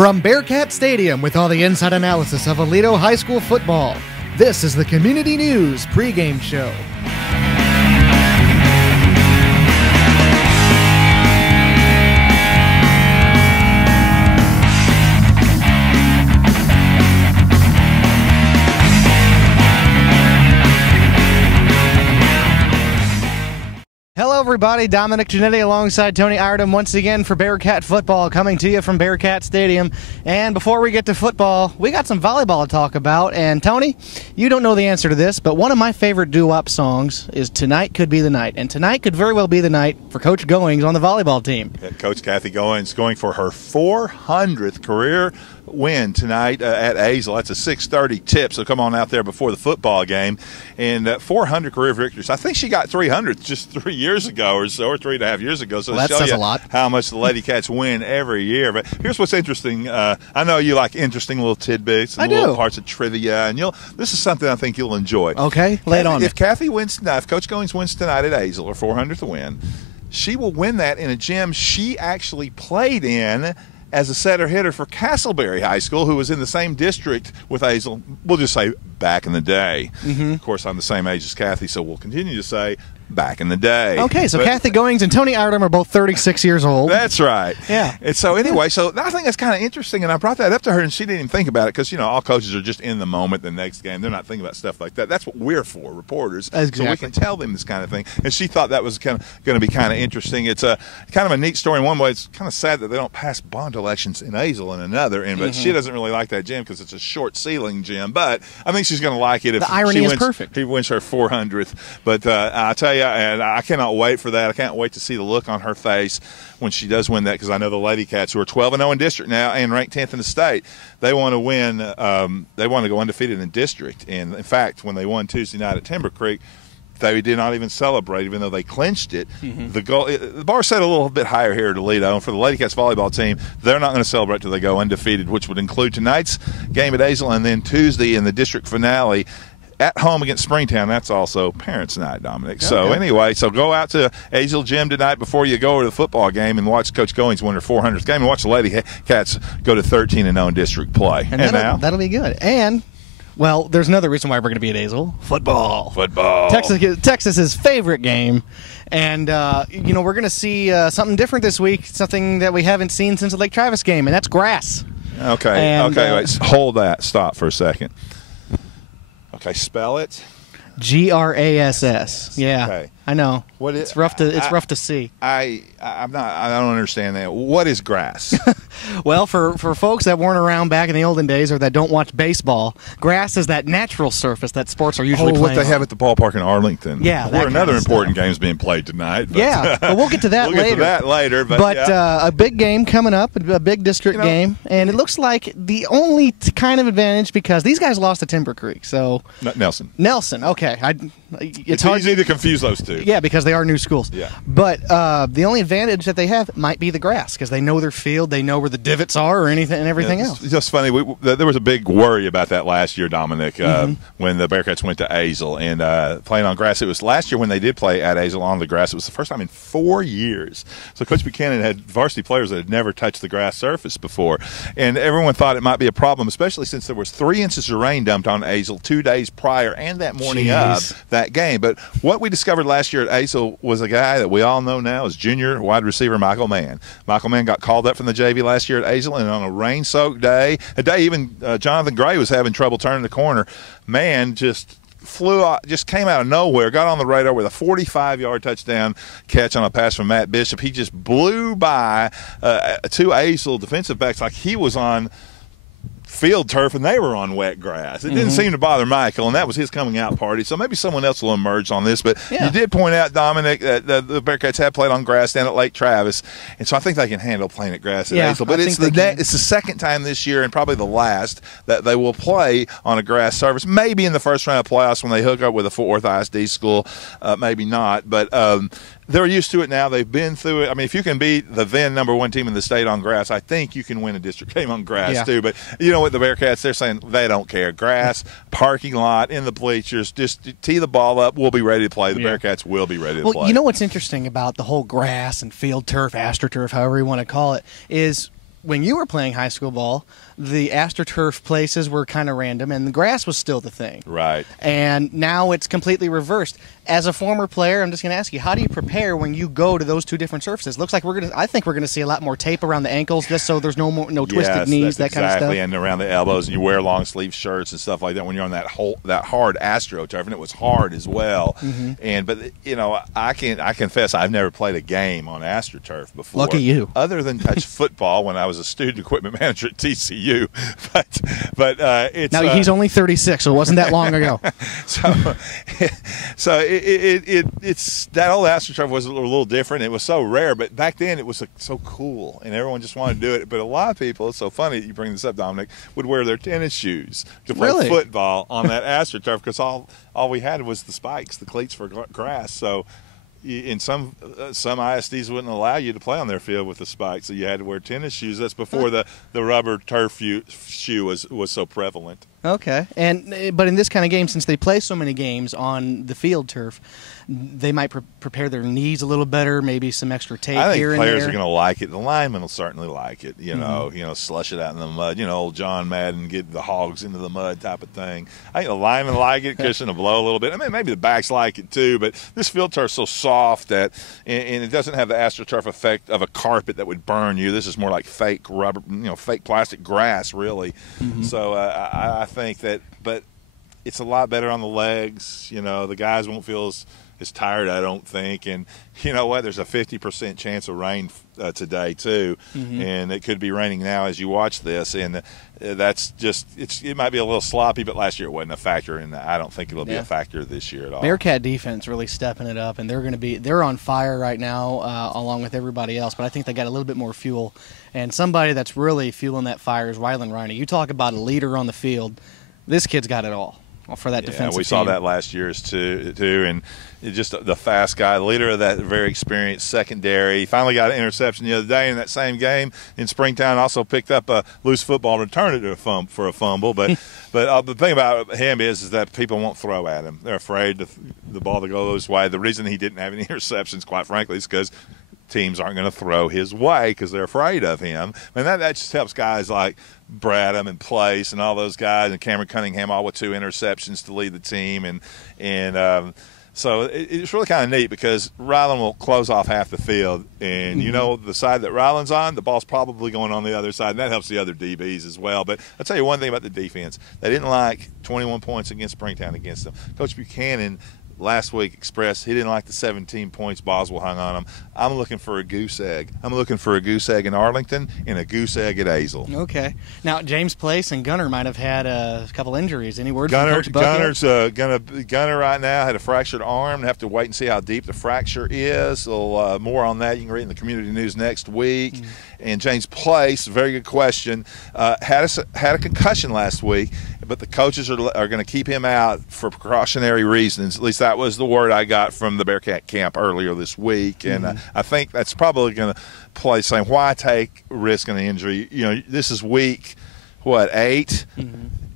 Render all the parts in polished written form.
From Bearcat Stadium with all the inside analysis of Aledo High School football, this is the Community News Pregame Show. Hello, everybody. Dominic Giannetti alongside Tony Iredom once again for Bearcat football, coming to you from Bearcat Stadium. And before we get to football, we got some volleyball to talk about. And Tony, you don't know the answer to this, but one of my favorite doo-wop songs is "Tonight Could Be the Night." And tonight could very well be the night for Coach Goings on the volleyball team. And Coach Kathy Goings going for her 400th career win tonight at Azle. That's a 6:30 tip, so come on out there before the football game. And 400 career victories. I think she got 300 just 3 years ago or so, or 3.5 years ago. So well, that says a lot. How much the Ladycats win every year. But here's what's interesting. I know you like interesting little tidbits and little parts of trivia, and this is something I think you'll enjoy. Okay, lay it on me. If Kathy wins tonight, if Coach Goings wins tonight at Azle, her 400th win, she will win that in a gym she actually played in as a setter hitter for Castleberry High School, who was in the same district with Azle, we'll just say back in the day. Mm-hmm. Of course, I'm the same age as Kathy, so we'll continue to say back in the day. Okay, so Kathy Goings and Tony Iredom are both 36 years old. That's right. Yeah. And so anyway, so I think that's kind of interesting, and I brought that up to her, and she didn't even think about it because, all coaches are just in the moment the next game. They're not thinking about stuff like that. That's what we're for, reporters. Exactly. So we can tell them this kind of thing. And she thought that was going to be kind of interesting. It's a kind of a neat story in one way. It's kind of sad that they don't pass bond elections in Azle in another, but she doesn't really like that gym because it's a short ceiling gym. But I think she's going to like it if the irony is perfect. He wins her 400th. But I tell you, and I cannot wait for that. I can't wait to see the look on her face when she does win that, because I know the Ladycats, who are 12-0 in district now and ranked 10th in the state, they want to win. They want to go undefeated in district. And in fact, when they won Tuesday night at Timber Creek, they did not even celebrate, even though they clinched it. Mm-hmm. The bar set a little bit higher here at Toledo, and for the Ladycats volleyball team, they're not going to celebrate till they go undefeated, which would include tonight's game at Azle and then Tuesday in the district finale at home against Springtown. That's also Parents' Night, Dominic. Okay. So anyway, go out to Azle Gym tonight before you go to the football game and watch Coach Goings win her 400th game, and watch the Ladycats go to 13-0 in district play. And that'll be good. And well, there's another reason why we're going to be at Azle. Football. Texas's favorite game. And, we're going to see something different this week, something that we haven't seen since the Lake Travis game, and that's grass. Okay, wait, hold that. Stop for a second. Okay, spell it. Grass. Yeah, okay. I know. It's rough to see. I don't understand that. What is grass? Well, for folks that weren't around back in the olden days or that don't watch baseball, grass is that natural surface that sports are usually playing what they have at the ballpark in Arlington. Yeah, where another important game's being played tonight. But, yeah, but we'll get to that later. But a big game coming up, a big district game, and it looks like the only kind of advantage, because these guys lost to Timber Creek. So Nelson. Okay, it's hard to confuse those two. Yeah, because they are new schools. Yeah. But the only advantage that they have might be the grass, because they know their field, they know where the divots are, or anything and everything else. It's just funny. There was a big worry about that last year, Dominic, when the Bearcats went to Azle and playing on grass. It was last year when they did play at Azle on the grass. It was the first time in 4 years. So Coach Buchanan had varsity players that had never touched the grass surface before, and everyone thought it might be a problem, especially since there was 3 inches of rain dumped on Azle 2 days prior and that morning of that game. But what we discovered last year at Azle was a guy that we all know now as junior wide receiver Michael Mann. Michael Mann got called up from the JV last year at Azle, and on a rain-soaked day, even Jonathan Gray was having trouble turning the corner. Mann just came out of nowhere, got on the radar with a 45-yard touchdown catch on a pass from Matt Bishop. He just blew by 2 Azle defensive backs like he was on field turf and they were on wet grass. It didn't seem to bother Michael, and that was his coming out party. So maybe someone else will emerge on this. But you did point out, Dominic, that the Bearcats have played on grass down at Lake Travis, and so I think they can handle playing at grass at Azle. But it's the second time this year, and probably the last, that they will play on a grass surface. Maybe in the first round of playoffs when they hook up with a Fort Worth ISD school, maybe not. But they're used to it now. They've been through it. I mean, if you can beat the then #1 team in the state on grass, I think you can win a district game on grass too. But you know what, the Bearcats, they're saying they don't care. Grass, parking lot, in the bleachers, just tee the ball up. We'll be ready to play. The Bearcats will be ready to play. Well, you know what's interesting about the whole grass and field turf, astroturf, however you want to call it, is when you were playing high school ball, the AstroTurf places were kind of random, and the grass was still the thing. Right. And now it's completely reversed. As a former player, I'm just going to ask you, how do you prepare when you go to those two different surfaces? Looks like I think we're going to see a lot more tape around the ankles, just so there's no twisted knees, that kind of stuff. And around the elbows, and you wear long sleeve shirts and stuff like that when you're on that hard AstroTurf, and it was hard as well. But I confess I've never played a game on AstroTurf before. Lucky you. Other than touch football when I was a student equipment manager at TCU, but it's now he's only 36, so it wasn't that long ago. so it's that old AstroTurf was a little different. It was so rare, but back then it was so cool, and everyone just wanted to do it. But a lot of people, it's so funny that you bring this up, Dominic, would wear their tennis shoes to play football on that AstroTurf because all we had was the spikes, the cleats for grass. So in some ISDs wouldn't allow you to play on their field with the spikes, so you had to wear tennis shoes. That's before the rubber turf shoe was so prevalent. Okay, but in this kind of game, since they play so many games on the field turf, they might prepare their knees a little better, maybe some extra tape here and there. I think players are going to like it. The linemen will certainly like it. Slush it out in the mud. Old John Madden, get the hogs into the mud type of thing. I think the linemen like it, cushion to blow a little bit. I mean, maybe the backs like it too, but this field turf's so soft that, and it doesn't have the AstroTurf effect of a carpet that would burn you. This is more like fake rubber, fake plastic grass, really. So I think that, but it's a lot better on the legs. The guys won't feel as tired, I don't think. And you know what? There's a 50% chance of rain today too, and it could be raining now as you watch this. And that's just it might be a little sloppy, but last year it wasn't a factor, and I don't think it'll be a factor this year at all. Bearcat defense really stepping it up, and they're on fire right now along with everybody else. But I think they got a little bit more fuel, and somebody that's really fueling that fire is Rylan Riney. You talk about a leader on the field. This kid's got it all for that defensive team. We saw that last year too, and just the fast guy, the leader of that very experienced secondary. He finally got an interception the other day in that same game in Springtown. Also picked up a loose football and returned it for a fumble. But the thing about him is that people won't throw at him. They're afraid the ball to go his way. The reason he didn't have any interceptions, quite frankly, is because teams aren't going to throw his way because they're afraid of him. And that just helps guys like Bradham and Place and all those guys, and Cameron Cunningham all with 2 interceptions to lead the team. So it's really kind of neat because Rylan will close off half the field, and the side that Rylan's on, the ball's probably going on the other side, and that helps the other DBs as well. But I'll tell you one thing about the defense. They didn't like 21 points against Springtown against them. Coach Buchanan last week expressed he didn't like the 17 points Boswell hung on him. I'm looking for a goose egg. I'm looking for a goose egg in Arlington and a goose egg at Azle. Okay. Now, James Place and Gunner might have had a couple injuries. Any word from Coach Bucket? Gunner right now had a fractured arm. Have to wait and see how deep the fracture is. So more on that you can read in the community news next week. And James Place, very good question, had a concussion last week, but the coaches are going to keep him out for precautionary reasons. At least that was the word I got from the Bearcat camp earlier this week. And I think that's probably going to play saying, why take risk in an injury? This is week, 8?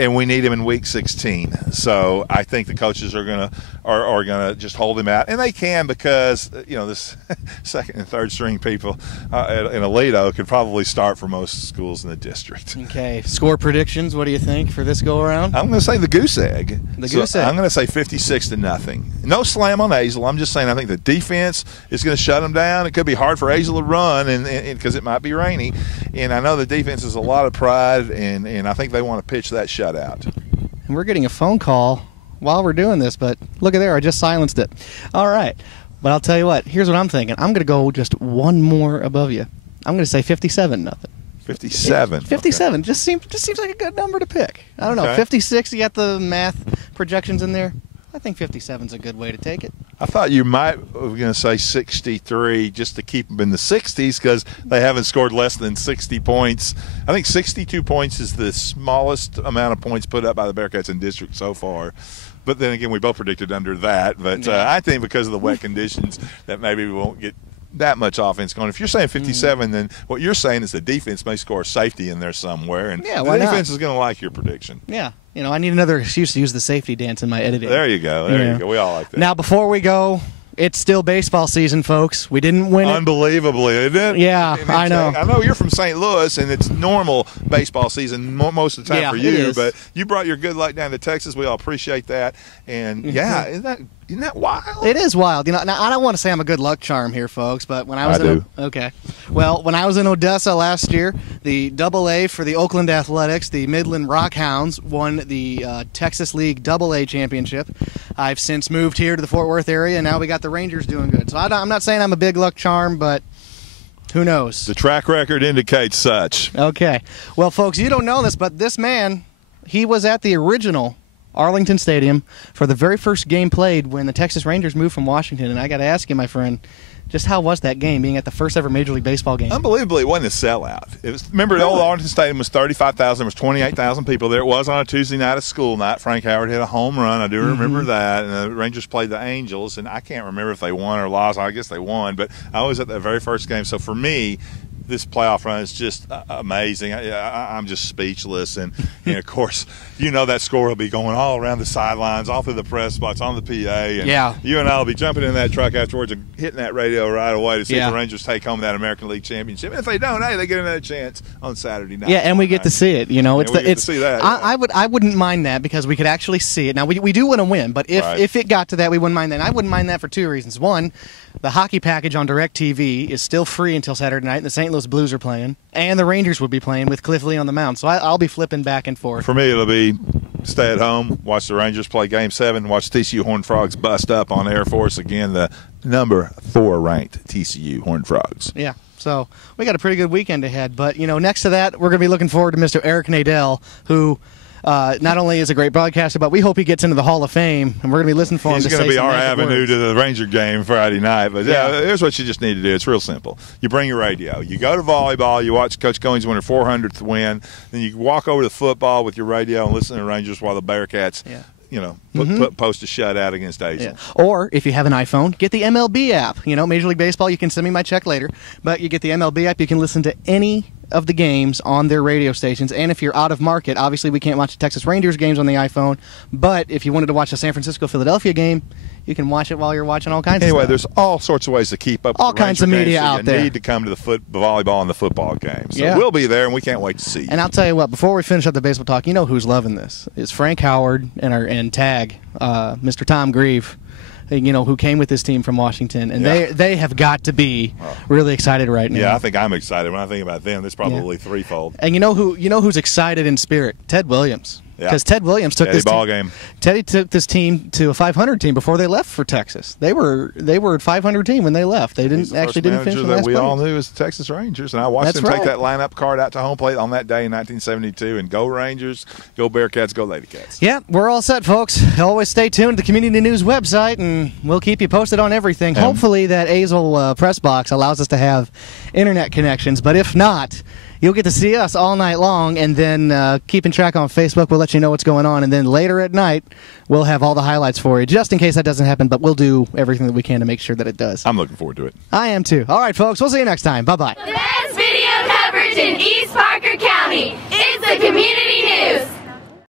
And we need him in week 16. So I think the coaches are gonna just hold him out, and they can because this second and third string people in Aledo could probably start for most schools in the district. Okay, score predictions. What do you think for this go around? I'm going to say the goose egg. Goose egg. I'm going to say 56-0. No slam on Azle. I'm just saying I think the defense is going to shut them down. It could be hard for Azle to run, and because it might be rainy, and I know the defense has a lot of pride, and I think they want to pitch that shutout. And we're getting a phone call while we're doing this, but look at there, I just silenced it. All right, but I'll tell you what, here's what I'm thinking. I'm going to go just one more above you. I'm going to say 57-0. 57. 57 okay. just seems like a good number to pick. I don't know. Okay. 56, you got the math projections in there. I think 57's a good way to take it. I thought you might were going to say 63 just to keep them in the 60s because they haven't scored less than 60 points. I think 62 points is the smallest amount of points put up by the Bearcats in district so far. But then again, we both predicted under that. But I think because of the wet conditions that maybe we won't get that much offense going. If you're saying 57, then what you're saying is the defense may score a safety in there somewhere, and the defense is going to like your prediction. Yeah. I need another excuse to use the safety dance in my editing. There you go. There you go. We all like that. Now, before we go, it's still baseball season, folks. We didn't win it. Unbelievably, isn't it? Yeah, I know. I know you're from St. Louis, and it's normal baseball season most of the time for you. But you brought your good luck down to Texas. We all appreciate that. And yeah, isn't that wild? It is wild. Now I don't want to say I'm a good luck charm here, folks, but when I was when I was in Odessa last year, the AA for the Oakland Athletics, the Midland Rockhounds, won the Texas League AA championship. I've since moved here to the Fort Worth area, and now we got the Rangers doing good. So I'm not saying I'm a big luck charm, but who knows? The track record indicates such. Okay. Well, folks, you don't know this, but this man, he was at the original Arlington Stadium for the very first game played when the Texas Rangers moved from Washington. And I got to ask you, my friend, just how was that game, being at the first ever Major League Baseball game? Unbelievably, it wasn't a sellout. Remember, the old Arlington Stadium was 35,000. There was 28,000 people there. It was on a Tuesday night, a school night. Frank Howard hit a home run. I do remember that. And the Rangers played the Angels, and I can't remember if they won or lost. I guess they won, but I was at the very first game. So for me, this playoff run is just amazing. I'm just speechless. And of course, that score will be going all around the sidelines, all through the press box, on the PA. And you and I will be jumping in that truck afterwards and hitting that radio right away to see if the Rangers take home that American League championship. And if they don't, hey, they get another chance on Saturday night. Yeah, and we get to see it. To see that. I wouldn't mind that because we could actually see it. Now, we do want to win, but if it got to that, we wouldn't mind that. And I wouldn't mind that for two reasons. One, the hockey package on DirecTV is still free until Saturday night, and the St. Louis Blues are playing, and the Rangers will be playing with Cliff Lee on the mound. So I'll be flipping back and forth. For me, it'll be stay at home, watch the Rangers play Game 7, watch TCU Horned Frogs bust up on Air Force again, the number 4 ranked TCU Horned Frogs. Yeah. So we got a pretty good weekend ahead. But, next to that, we're going to be looking forward to Mr. Eric Nadel, who not only is a great broadcaster, but we hope he gets into the Hall of Fame, and we're going to be listening for him. He's going to be our avenue to the Ranger game Friday night. But here's what you just need to do. It's real simple. You bring your radio. You go to volleyball. You watch Coach Goings win her 400th win. Then you walk over to football with your radio and listen to the Rangers while the Bearcats post a shutout against Azle. Yeah. Or if you have an iPhone, get the MLB app. Major League Baseball, you can send me my check later, but you get the MLB app. You can listen to any of the games on their radio stations. And if you're out of market, obviously we can't watch the Texas Rangers games on the iPhone, but if you wanted to watch the San Francisco-Philadelphia game, you can watch it while you're watching all kinds of stuff. Anyway, there's all sorts of ways to keep up with all kinds of media out there. You need to come to the volleyball and the football games. So we'll be there, and we can't wait to see you. And I'll tell you what, before we finish up the baseball talk, who's loving this is Frank Howard and Tag, Mr. Tom Grieve, who came with this team from Washington, and they have got to be really excited right now. Yeah, I think I'm excited. When I think about them, it's probably threefold. And who's excited in spirit? Ted Williams. Because Ted Williams took Teddy took this team to a 500 team before they left for Texas. They were a 500 team when they left. They didn't finish the last place. We all knew as the Texas Rangers, and I watched them take that lineup card out to home plate on that day in 1972. And go Rangers, go Bearcats, go Ladycats. Yeah, we're all set, folks. Always stay tuned to the Community News website, and we'll keep you posted on everything. Hopefully, that Azle press box allows us to have internet connections, but if not, you'll get to see us all night long, and then keeping track on Facebook, we'll let you know what's going on. And then later at night, we'll have all the highlights for you, just in case that doesn't happen, but we'll do everything that we can to make sure that it does. I'm looking forward to it. I am too. All right, folks, we'll see you next time. Bye-bye. The best video coverage in East Parker County. It's the Community News.